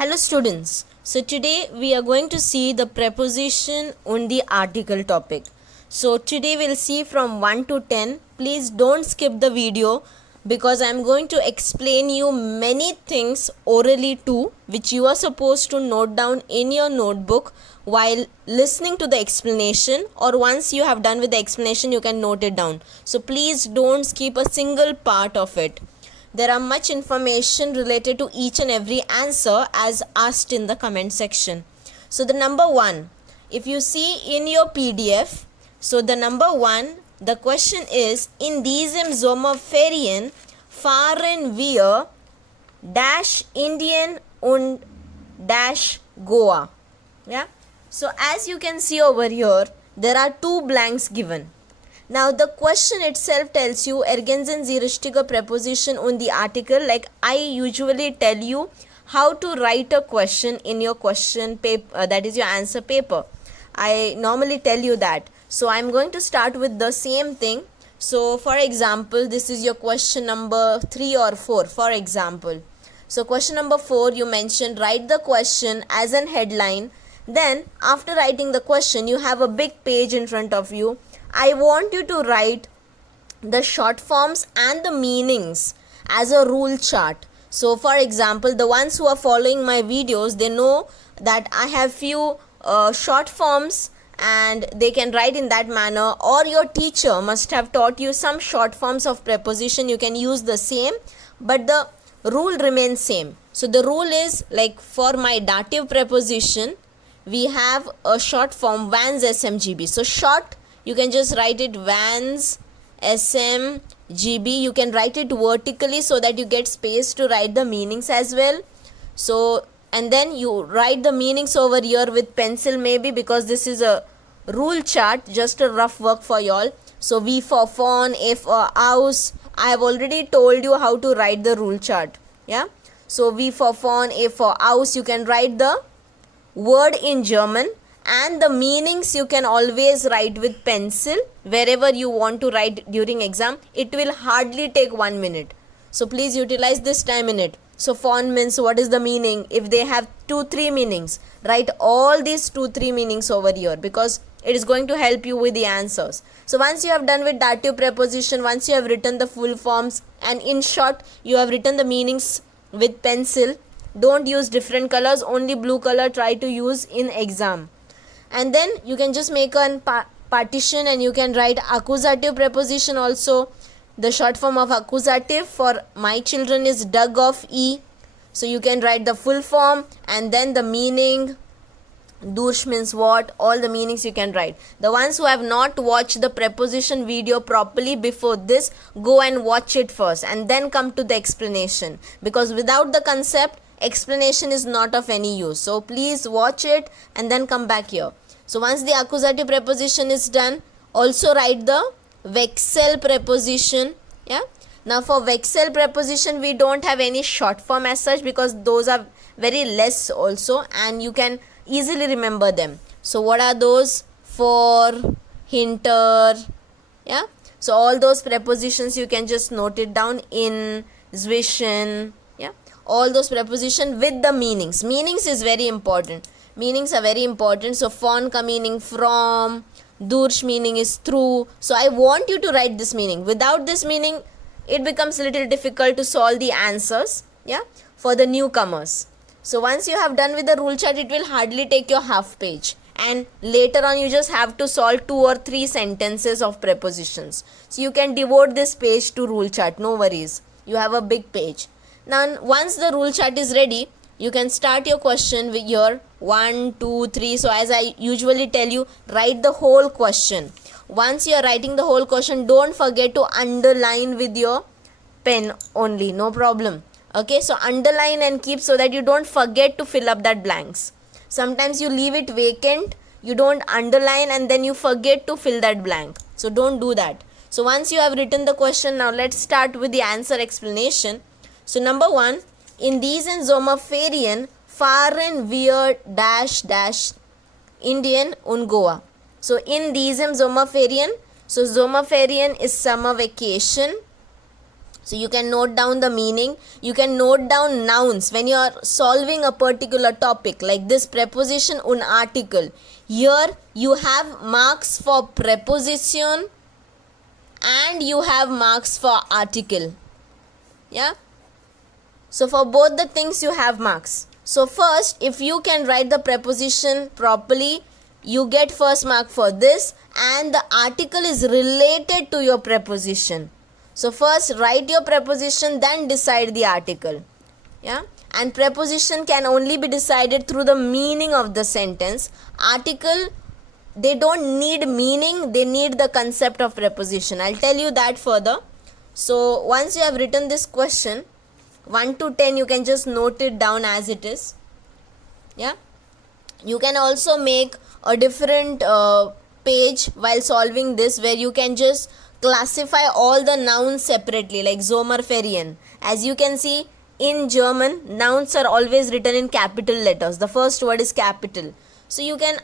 Hello students. So today we are going to see the preposition on the article topic. So today we'll see from 1 to 10. Please don't skip the video because I'm going to explain you many things orally too, which you are supposed to note down in your notebook while listening to the explanation, or once you have done with the explanation you can note it down. So please don't skip a single part of it. There are much information related to each and every answer as asked in the comment section. So the number 1, if you see in your PDF, so the number 1, the question is, in diesem Sommerferien fahren wir dash Indien und dash Goa. Yeah. So as you can see over here, there are 2 blanks given. Now the question itself tells you ergänzen Sie richtige preposition on the article. Like I usually tell you how to write a question in your question paper, that is your answer paper. I normally tell you that. So I'm going to start with the same thing. So for example, this is your question number 3 or 4 for example. So question number 4, you mentioned write the question as an headline. Then after writing the question, you have a big page in front of you. I want you to write the short forms and the meanings as a rule chart. So for example, the ones who are following my videos, they know that I have few short forms and they can write in that manner, or your teacher must have taught you some short forms of preposition. You can use the same, but the rule remains same. So the rule is, like for my dative preposition, we have a short form Vans SMGB. So short, you can just write it Vans SMGB. You can write it vertically so that you get space to write the meanings as well. So and then you write the meanings over here with pencil maybe, because this is a rule chart, just a rough work for y'all. So V for fawn, A for house. I have already told you how to write the rule chart. Yeah. So V for fawn, A for house. You can write the word in German, and the meanings you can always write with pencil wherever you want to write during exam. It will hardly take 1 minute. So please utilize this time in it. So fawn means what is the meaning? If they have 2-3 meanings, write all these 2-3 meanings over here, because it is going to help you with the answers. So once you have done with dative preposition, once you have written the full forms, and in short you have written the meanings with pencil, don't use different colors, only blue color try to use in exam. And then you can just make a partition and you can write accusative preposition also. The short form of accusative for my children is dug of E. So you can write the full form and then the meaning. Durch means what, all the meanings you can write. The ones who have not watched the preposition video properly before this, go and watch it first and then come to the explanation, because without the concept, explanation is not of any use. So please watch it and then come back here. So once the accusative preposition is done, also write the Wechsel preposition. Yeah. Now for Wechsel preposition, we don't have any short form as such, because those are very less also and you can easily remember them. So what are those? For, hinter. Yeah. So all those prepositions you can just note it down in, zwischen. Yeah. All those prepositions with the meanings. Meanings is very important. Meanings are very important. So von ka meaning from, durch meaning is through. So I want you to write this meaning. Without this meaning, it becomes a little difficult to solve the answers. Yeah, for the newcomers. So once you have done with the rule chart, it will hardly take your half page. And later on, you just have to solve 2 or 3 sentences of prepositions. So you can devote this page to rule chart. No worries. You have a big page. Now, once the rule chart is ready, you can start your question with your 1, 2, 3. So as I usually tell you, write the whole question. Once you are writing the whole question, don't forget to underline with your pen only. No problem. Okay, so underline and keep so that you don't forget to fill up that blanks. Sometimes you leave it vacant, you don't underline and then you forget to fill that blank. So don't do that. So once you have written the question, now let's start with the answer explanation. So number 1, in diesen Sommerferien fahren wir dash dash Indien und Goa. So in diesem Sommerferien, so Sommerferien is summer vacation. So you can note down the meaning, you can note down nouns when you are solving a particular topic, like this preposition un article. Here you have marks for preposition and you have marks for article. Yeah, so for both the things you have marks. So first, if you can write the preposition properly, you get first mark for this, and the article is related to your preposition. So first write your preposition, then decide the article. Yeah, and preposition can only be decided through the meaning of the sentence. Article, they don't need meaning, they need the concept of preposition. I'll tell you that further. So once you have written this question 1 to 10, you can just note it down as it is. Yeah, you can also make a different page while solving this, where you can just classify all the nouns separately, like Sommerferien. As you can see, in German, nouns are always written in capital letters. The first word is capital. So you can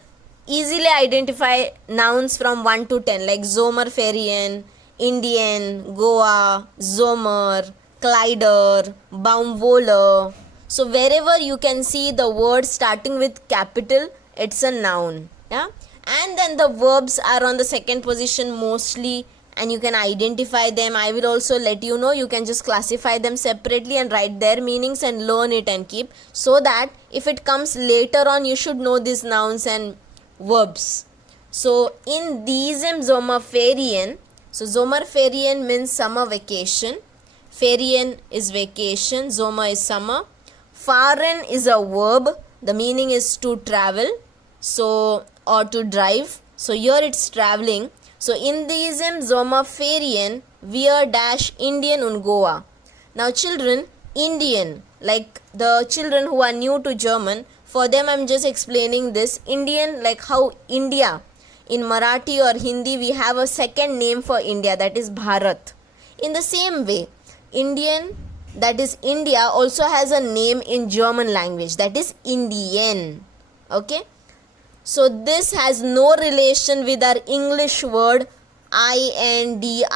easily identify nouns from 1 to 10, like Sommerferien, Indian, Goa, Sommer, Kleider, Baumwolle. So wherever you can see the word starting with capital, it's a noun. Yeah, and then the verbs are on the second position mostly, and you can identify them. I will also let you know, you can just classify them separately and write their meanings and learn it and keep, so that if it comes later on, you should know these nouns and verbs. So in diesem Sommerferien, so Sommerferien means summer vacation, Ferien is vacation, Sommer is summer, fahren is a verb, the meaning is to travel, so, or to drive. So here it's traveling. So in diesem Sommerferien wir dash Indian und Goa. Now children, Indian, like the children who are new to German, for them I'm just explaining this. Indian, like how India, in Marathi or Hindi we have a second name for India, that is Bharat. In the same way, Indian, that is India, also has a name in German language, that is Indian. Okay, so this has no relation with our English word Indian.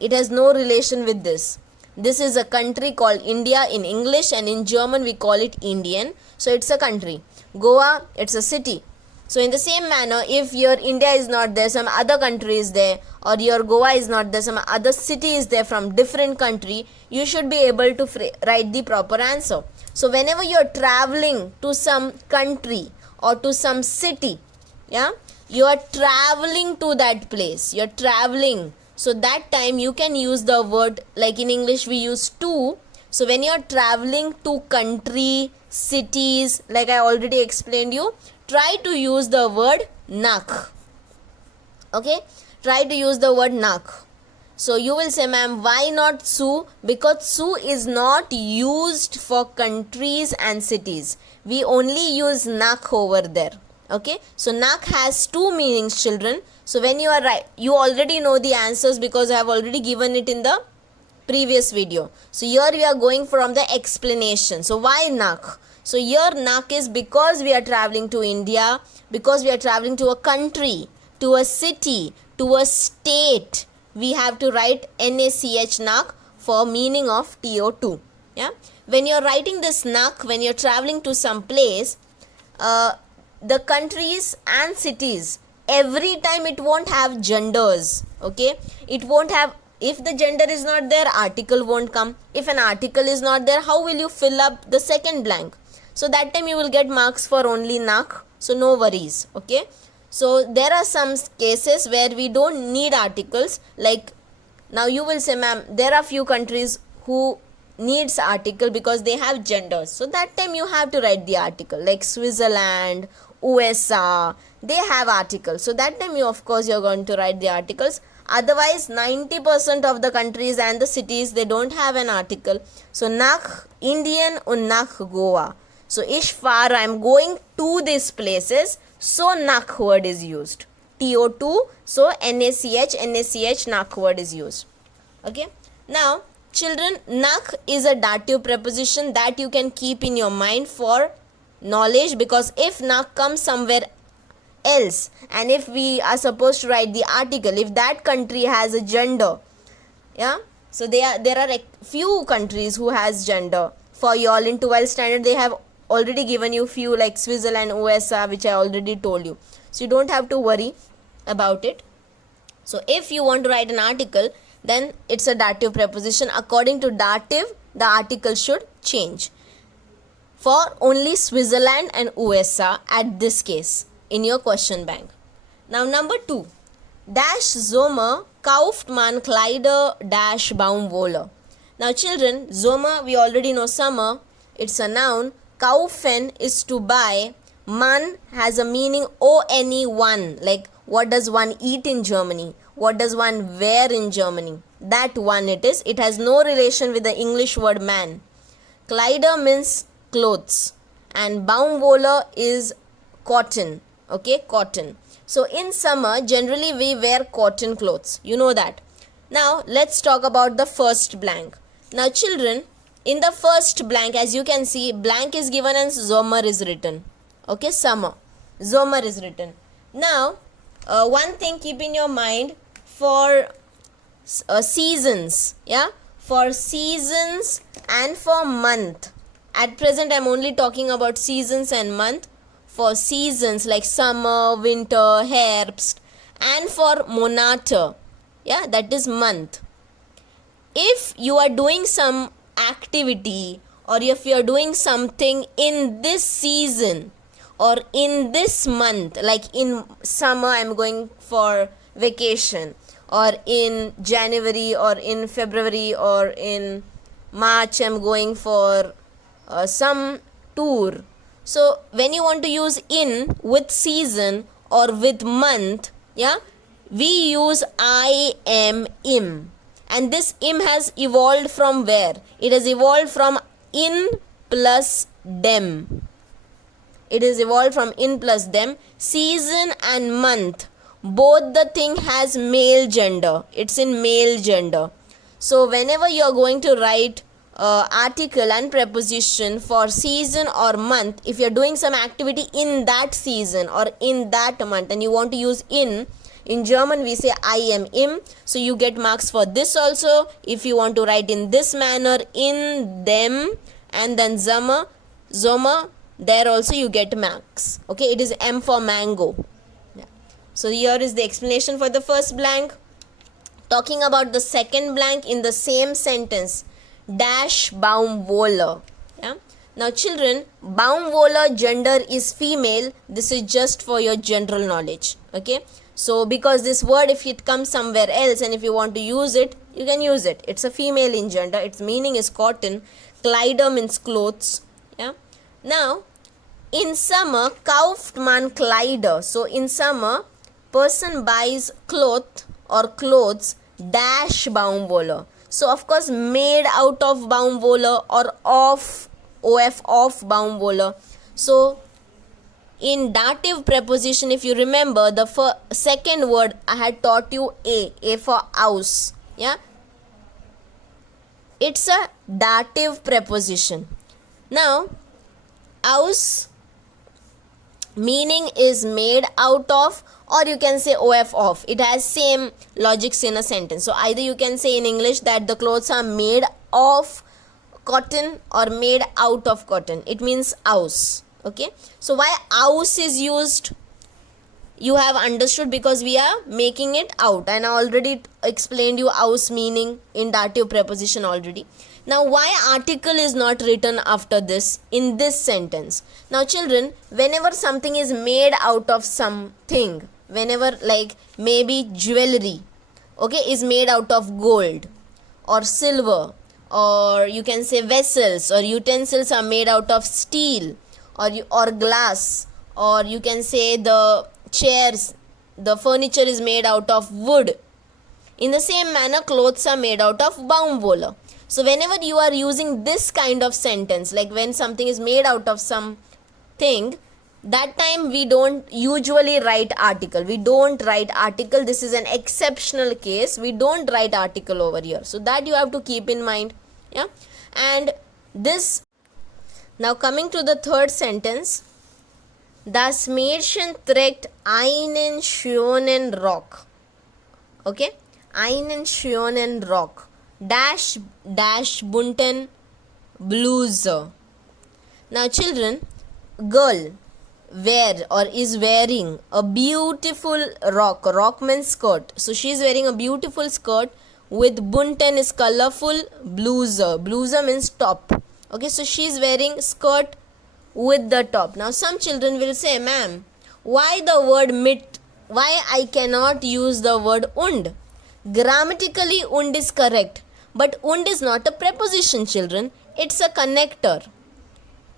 It has no relation with this. This is a country called India in English, and in German we call it Indian. So it's a country. Goa, it's a city. So in the same manner, if your India is not there, some other country is there, or your Goa is not there, some other city is there from different country, you should be able to write the proper answer. So whenever you are traveling to some country or to some city, yeah, you are traveling to that place, you are traveling. So that time you can use the word, like in English we use to. So when you are traveling to country, cities, like I already explained you, try to use the word nach. Okay, try to use the word nach. So you will say, ma'am, why not zu? Because zu is not used for countries and cities. We only use nach over there. Okay, so nach has two meanings, children. So when you are right, you already know the answers because I have already given it in the previous video. So here we are going from the explanation. So why nach? So here nach is because we are traveling to India, because we are traveling to a country, to a city, to a state. We have to write NACH nach for meaning of TO2. Yeah. When you are writing this nach, when you are traveling to some place, the countries and cities, every time it won't have genders. Okay. It won't have, if the gender is not there, article won't come. If an article is not there, how will you fill up the second blank? So that time you will get marks for only nach. So no worries. Okay. So there are some cases where we don't need articles. Like now you will say, ma'am, there are few countries who needs article because they have genders. So that time you have to write the article, like Switzerland, USA, they have articles. So that time you, of course, you're going to write the articles. Otherwise 90% of the countries and the cities, they don't have an article. So nach Indian und nach Goa. So ich fahre, I'm going to these places. So nach word is used. TO2. So NACH nach word is used. Okay. Now children, nach is a dative preposition that you can keep in your mind for knowledge, because if nach comes somewhere else and if we are supposed to write the article, if that country has a gender, yeah, So there are few countries who has gender. For y'all in 12th standard, they have already given you few like Switzerland, USA, which I already told you. So you don't have to worry about it. So if you want to write an article, then it's a dative preposition. According to dative, the article should change. For only Switzerland and USA at this case in your question bank. Now number 2. Dash Sommer kauft man Kleider dash Baumwolle. Now children, Sommer we already know summer. It's a noun. Kaufen is to buy. Man has a meaning O-N-E, one. Like what does one eat in Germany? What does one wear in Germany? That one it is. It has no relation with the English word man. Kleider means clothes. And Baumwolle is cotton. Okay, cotton. So in summer, generally we wear cotton clothes. You know that. Now let's talk about the first blank. Now children, in the first blank, as you can see, blank is given and Sommer is written. Okay, summer. Sommer is written. Now, one thing keep in your mind for seasons. Yeah, for seasons and for month. At present, I am only talking about seasons and month. For seasons like summer, winter, Herbst, and for Monate, yeah, that is month. If you are doing some activity or if you are doing something in this season or in this month, like in summer I am going for vacation, or in January or in February or in March I am going for some tour. So when you want to use in with season or with month, yeah, we use I am im. And this im has evolved from where? It has evolved from in plus dem. It is evolved from in plus dem. Season and month, both the thing has male gender. It's in male gender. So whenever you are going to write article and preposition for season or month, if you are doing some activity in that season or in that month and you want to use in German we say I am im. So you get marks for this also. If you want to write in this manner, in them, and then Sommer, there also you get marks. Okay, it is M for mango. Yeah. So here is the explanation for the first blank. Talking about the second blank in the same sentence, dash Baumwolle. Yeah. Now children, Baumwolle gender is female. This is just for your general knowledge. Okay. So because this word, if it comes somewhere else and if you want to use it, you can use it. It's a female in gender. Its meaning is cotton. Kleider means clothes. Yeah. Now in summer, kauft man Kleider. So in summer, person buys cloth or clothes dash Baumwolle. So of course made out of Baumwolle or of Baumwolle. So in dative preposition, if you remember the second word I had taught you A for house. Yeah, it's a dative preposition. Now house meaning is made out of, or you can say of. It has same logics in a sentence. So either you can say in English that the clothes are made of cotton or made out of cotton. It means house. Okay, so why house is used, you have understood, because we are making it out, and I already explained you house meaning in dative preposition already. Now why article is not written after this in this sentence? Now children, whenever something is made out of something, whenever like maybe jewelry, okay, is made out of gold or silver, or you can say vessels or utensils are made out of steel or glass, or you can say the chairs, the furniture is made out of wood. In the same manner, clothes are made out of Baumwolle. So whenever you are using this kind of sentence, like when something is made out of something, that time we don't usually write article. We don't write article. This is an exceptional case. We don't write article over here. So that you have to keep in mind. Yeah. And this, now coming to the third sentence, das Mädchen trägt einen schönen Rock. Okay, einen schönen Rock. dash dash bunten Bluse. Now children, girl wear or is wearing a beautiful rock means skirt. So she is wearing a beautiful skirt with bunten is colorful bluse means top. Okay, so she is wearing skirt with the top. Now some children will say, ma'am, why the word mit? Why I cannot use the word und? Grammatically und is correct, but und is not a preposition, children. It's a connector.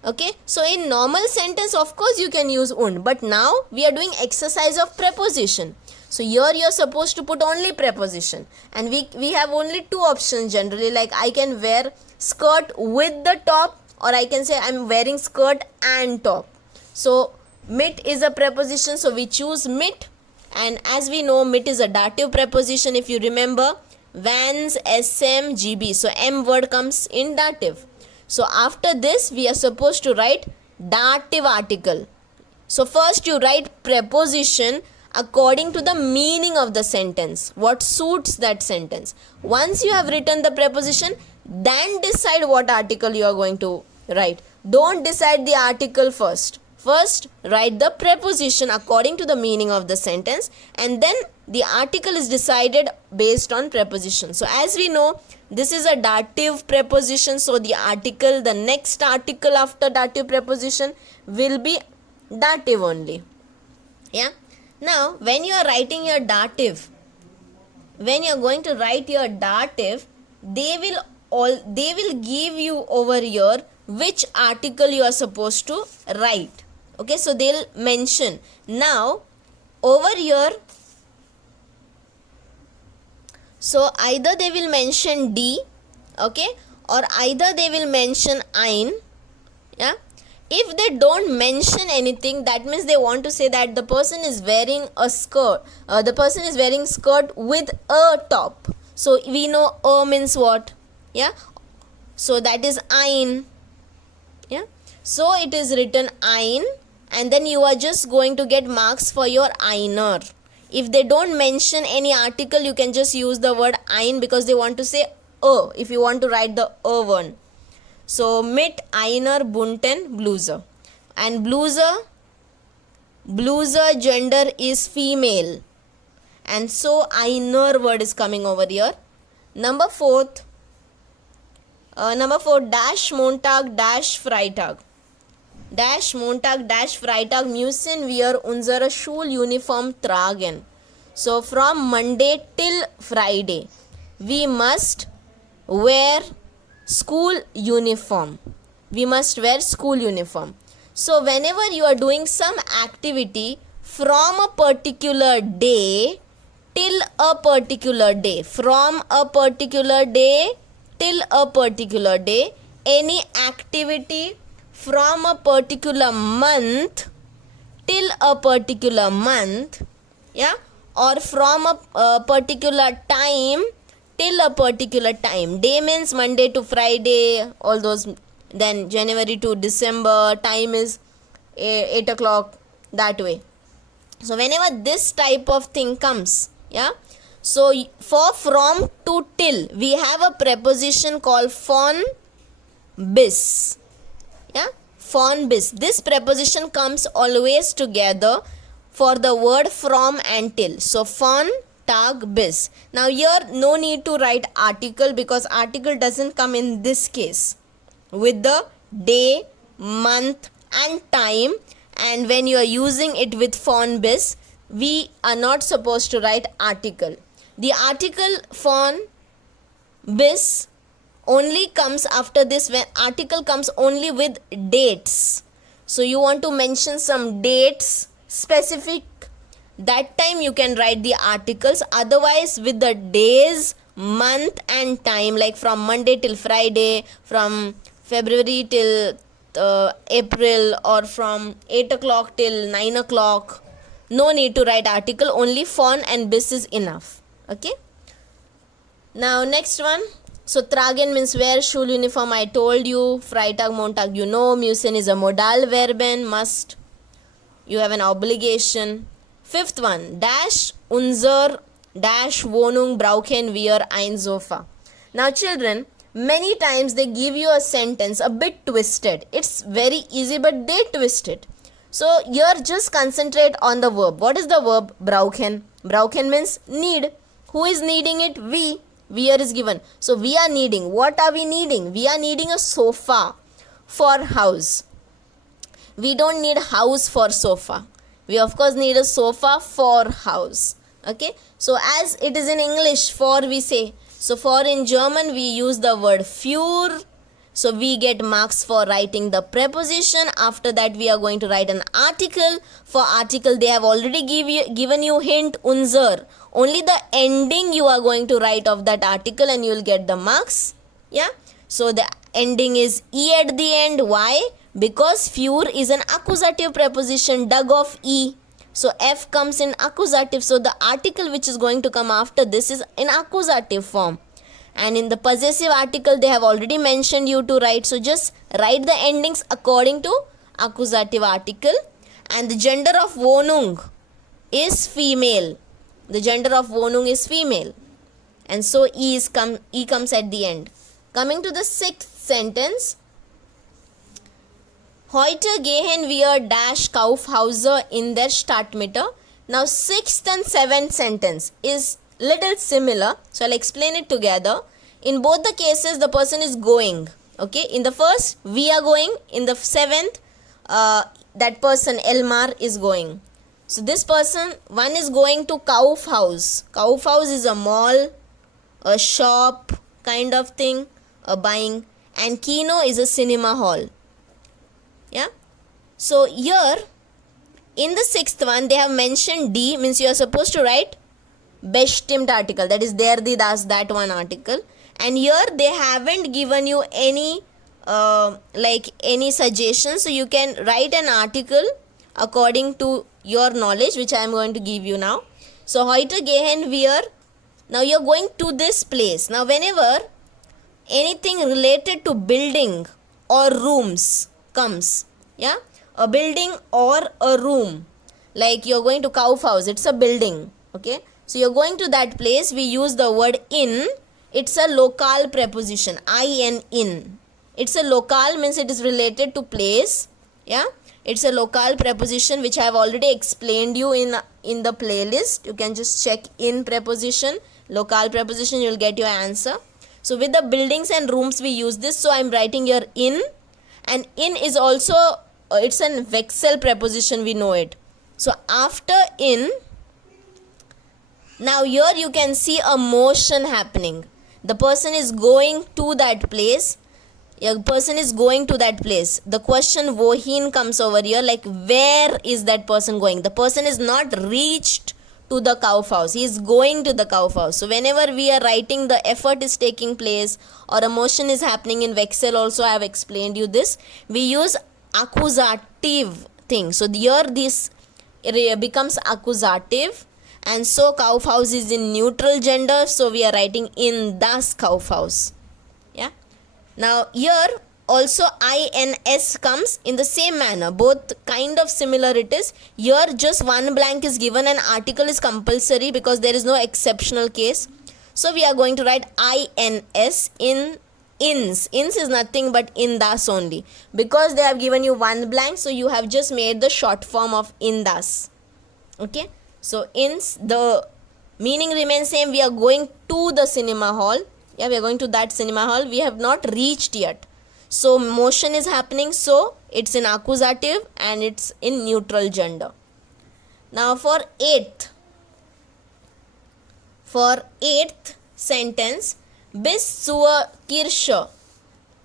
Okay, so in normal sentence of course you can use und, but now we are doing exercise of preposition. So here you are supposed to put only preposition, and we have only two options generally, like I can wear skirt with the top, or I can say I'm wearing skirt and top. So mit is a preposition, so we choose mit, and as we know mit is a dative preposition. If you remember, Vans, SM, GB, so M word comes in dative. So after this we are supposed to write dative article. So first you write preposition according to the meaning of the sentence, what suits that sentence. Once you have written the preposition, then decide what article you are going to write. Don't decide the article first. First write the preposition according to the meaning of the sentence, and then the article is decided based on preposition. So as we know, this is a dative preposition, so the next article after dative preposition will be dative only. Yeah. Now when you are writing your dative, when you are going to write your dative, they will give you over here which article you are supposed to write. Okay, so they'll mention. Now over here, so either they will mention D, okay, or either they will mention ein. Yeah, if they don't mention anything, that means they want to say that the person is wearing a skirt, the person is wearing skirt with a top. So we know a means what? Yeah, so that is ein. Yeah, so it is written ein, and then you are just going to get marks for your einer. If they don't mention any article, you can just use the word ein because they want to say a, if you want to write the a one. So mit, einer, bunten, bluse. And bluse gender is female, and so einer word is coming over here. Number 4, dash Montag dash Freitag. Dash Montag dash Freitag müssen wir unsere Schuluniform tragen. So from Monday till Friday we must wear school uniform. We must wear school uniform. So whenever you are doing some activity from a particular day till a particular day, from a particular day till a particular day, any activity from a particular month till a particular month, yeah, or from a particular time till a particular time. Day means Monday to Friday, all those. Then January to December, time is 8 o'clock, that way. So whenever this type of thing comes, yeah, so for from to till, we have a preposition called von bis. Yeah, von bis. This preposition comes always together for the word from and till. So von, tag, bis. Now here no need to write article because article doesn't come in this case with the day, month and time. And when you are using it with von bis, we are not supposed to write article. The article von bis only comes after this, when article comes only with dates. So you want to mention some dates specific, that time you can write the articles. Otherwise with the days, month and time, like from Monday till Friday, from February till April, or from 8 o'clock till 9 o'clock, no need to write article, only von and bis is enough. Okay, now next one. So tragen means wear, Schuluniform I told you, Freitag, Montag you know, müssen is a modal verben, must, you have an obligation. 5th one, dash unser dash Wohnung brauchen wir ein Sofa. Now children, many times they give you a sentence a bit twisted. It's very easy but they twist it. So here just concentrate on the verb. What is the verb? Brauchen. Brauchen means need. Who is needing it? We. We here is given. So we are needing. What are we needing? We are needing a sofa for house. We don't need house for sofa. We of course need a sofa for house. Okay. So as it is in English, for we say. So for in German we use the word für. So we get marks for writing the preposition. After that we are going to write an article. For article they have already given you hint unser. Only the ending you are going to write of that article and you will get the marks. Yeah. So the ending is e at the end. Why? Because für is an accusative preposition, dug of e. So f comes in accusative. So the article which is going to come after this is in accusative form. And in the possessive article they have already mentioned you to write. So just write the endings according to accusative article. And the gender of Wohnung is female. The gender of Wohnung is female. And so e comes at the end. Coming to the sixth sentence. Heute gehen wir dash Kaufhauser in der Stadtmitte. Now sixth and seventh sentence is little similar. So I'll explain it together. In both the cases the person is going. Okay. In the first we are going. In the seventh that person Elmar is going. So this person, one is going to Kaufhaus. Kaufhaus is a mall, a shop kind of thing, a buying. And Kino is a cinema hall. Yeah. So here in the sixth one they have mentioned D, means you are supposed to write bestimmt article, that is there the das, that one article. And here they haven't given you any any suggestions. So you can write an article according to your knowledge, which I am going to give you now. So heute gehen wir. Now you are going to this place. Now whenever anything related to building or rooms comes, yeah, a building or a room, like you're going to Kaufhaus, it's a building. Okay. So you're going to that place, we use the word in. It's a local preposition, in. It's a local, means it is related to place. Yeah. It's a local preposition which I have already explained you in the playlist. You can just check in preposition, local preposition, you will get your answer. So with the buildings and rooms we use this. So I'm writing here in. And in is also, it's an Wechsel preposition, we know it. So after in, now here you can see a motion happening. The person is going to that place. A person is going to that place. The question wohin comes over here, like where is that person going? The person is not reached to the Kaufhaus. He is going to the Kaufhaus. So whenever we are writing the effort is taking place or a motion is happening in Wechsel, also I have explained you this. We use accusative thing. So here this becomes accusative. And so Kaufhaus is in neutral gender. So we are writing in das Kaufhaus. Yeah. Now here also ins comes in the same manner. Both kind of similar it is. Here just one blank is given and article is compulsory because there is no exceptional case. So we are going to write ins in ins. Ins is nothing but in das only. Because they have given you one blank, so you have just made the short form of in das. Okay. So ins, the meaning remains same. We are going to the cinema hall. Yeah, we are going to that cinema hall. We have not reached yet. So motion is happening. So it's in accusative and it's in neutral gender. Now for eighth sentence, bis zur Kirche.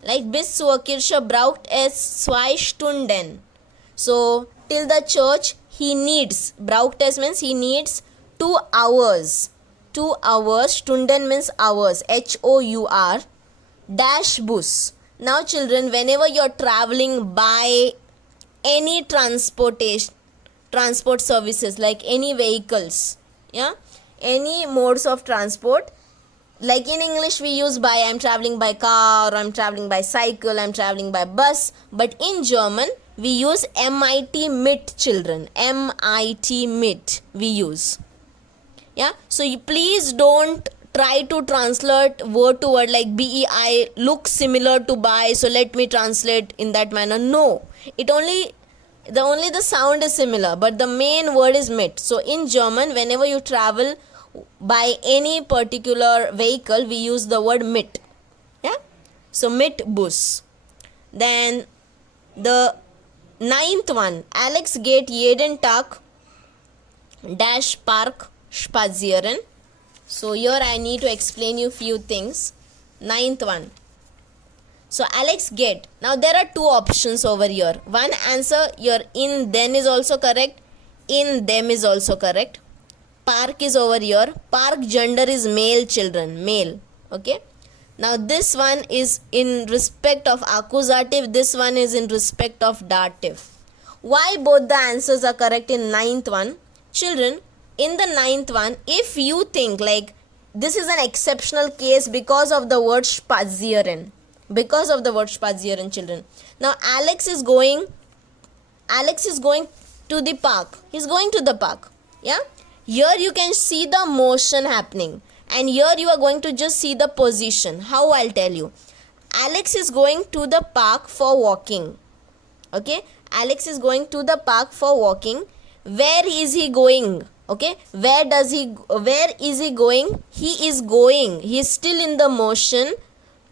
Like bis zur Kirche braucht es 2 Stunden. So till the church he needs. Braucht es means he needs 2 hours. 2 hours. Stunden means hours. HOUR. Dash bus. Now children, whenever you're traveling by any transport services, like any vehicles, yeah, any modes of transport, like in English we use by, I'm traveling by car, or I'm traveling by cycle, I'm traveling by bus. But in German we use MIT mit, children. MIT mit we use. Yeah. So you please don't try to translate word to word like bei looks similar to buy, so let me translate in that manner. No, it only the sound is similar, but the main word is mit. So in German, whenever you travel by any particular vehicle, we use the word mit. Yeah, so mit bus. Then the ninth one, Alex geht jeden Tag dash park spazieren. So here I need to explain you few things. Ninth one. So Alex get. Now there are two options over here. One answer, your in then is also correct. In them is also correct. Park is over here. Park gender is male children. Male. Okay. Now this one is in respect of accusative. This one is in respect of dative. Why both the answers are correct in ninth one? Children, in the ninth one, if you think like this is an exceptional case because of the word spazieren. Because of the word spazieren, children. Now Alex is going to the park. He's going to the park. Yeah. Here you can see the motion happening. And here you are going to just see the position. How? I'll tell you. Alex is going to the park for walking. Okay. Alex is going to the park for walking. Where is he going? Okay. Where is he going? He is going. He is still in the motion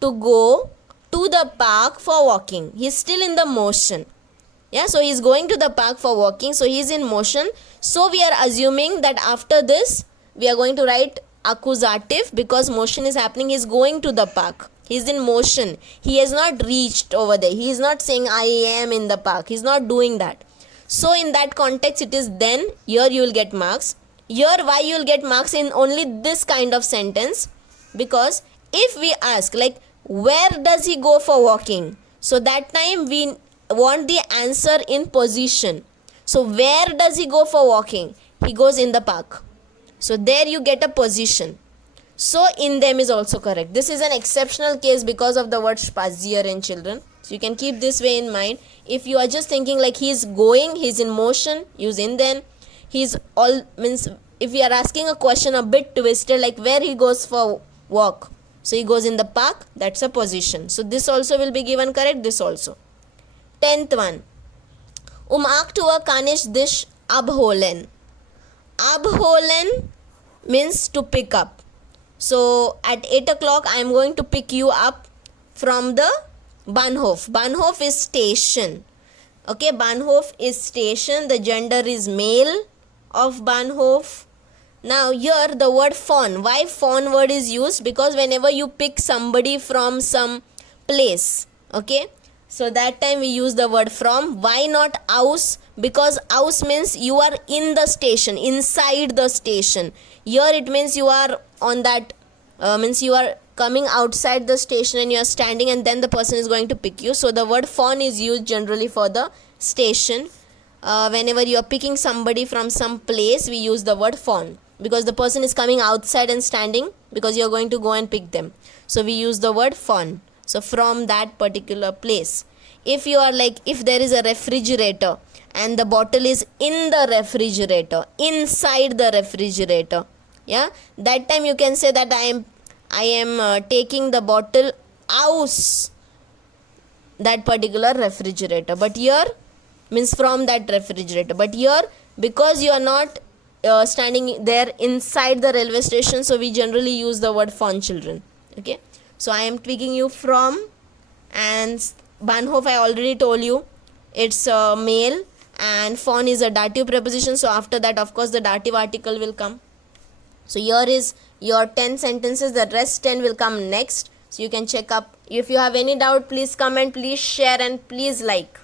to go to the park for walking. He is still in the motion. Yeah. So he is going to the park for walking. So he is in motion. So we are assuming that after this we are going to write accusative because motion is happening. He is going to the park. He is in motion. He has not reached over there. He is not saying I am in the park. He is not doing that. So in that context it is then. Here you will get marks. Here why you will get marks in only this kind of sentence? Because if we ask like where does he go for walking? So that time we want the answer in position. So where does he go for walking? He goes in the park. So there you get a position. So in them is also correct. This is an exceptional case because of the word spazieren, children. So you can keep this way in mind. If you are just thinking like he's going, he's in motion, use in then. He's all means if we are asking a question a bit twisted like where he goes for walk. So he goes in the park, that's a position. So this also will be given correct, this also. 10th one. Aktuar kann ich dich abholen. Abholen means to pick up. So at 8 o'clock I am going to pick you up from the Bahnhof. Bahnhof is station. Okay, Bahnhof is station. The gender is male of Bahnhof. Now here the word von. Why von word is used? Because whenever you pick somebody from some place, okay, so that time we use the word from. Why not aus? Because aus means you are in the station, inside the station. Here it means you are on that, means you are coming outside the station and you are standing and then the person is going to pick you. So the word von is used generally for the station. Whenever you are picking somebody from some place, we use the word von. Because the person is coming outside and standing because you are going to go and pick them. So we use the word von. So from that particular place. If you are like, if there is a refrigerator and the bottle is in the refrigerator, inside the refrigerator, yeah, that time you can say that I am taking the bottle aus that particular refrigerator. But here means from that refrigerator. But here because you are not standing there inside the railway station, so we generally use the word von, children. Okay, so I am tweaking you from, and Bahnhof I already told you it's a male and von is a dative preposition. So after that of course the dative article will come. So here is your 10 sentences. The rest 10 will come next. So you can check up. If you have any doubt, please comment, please share and please like.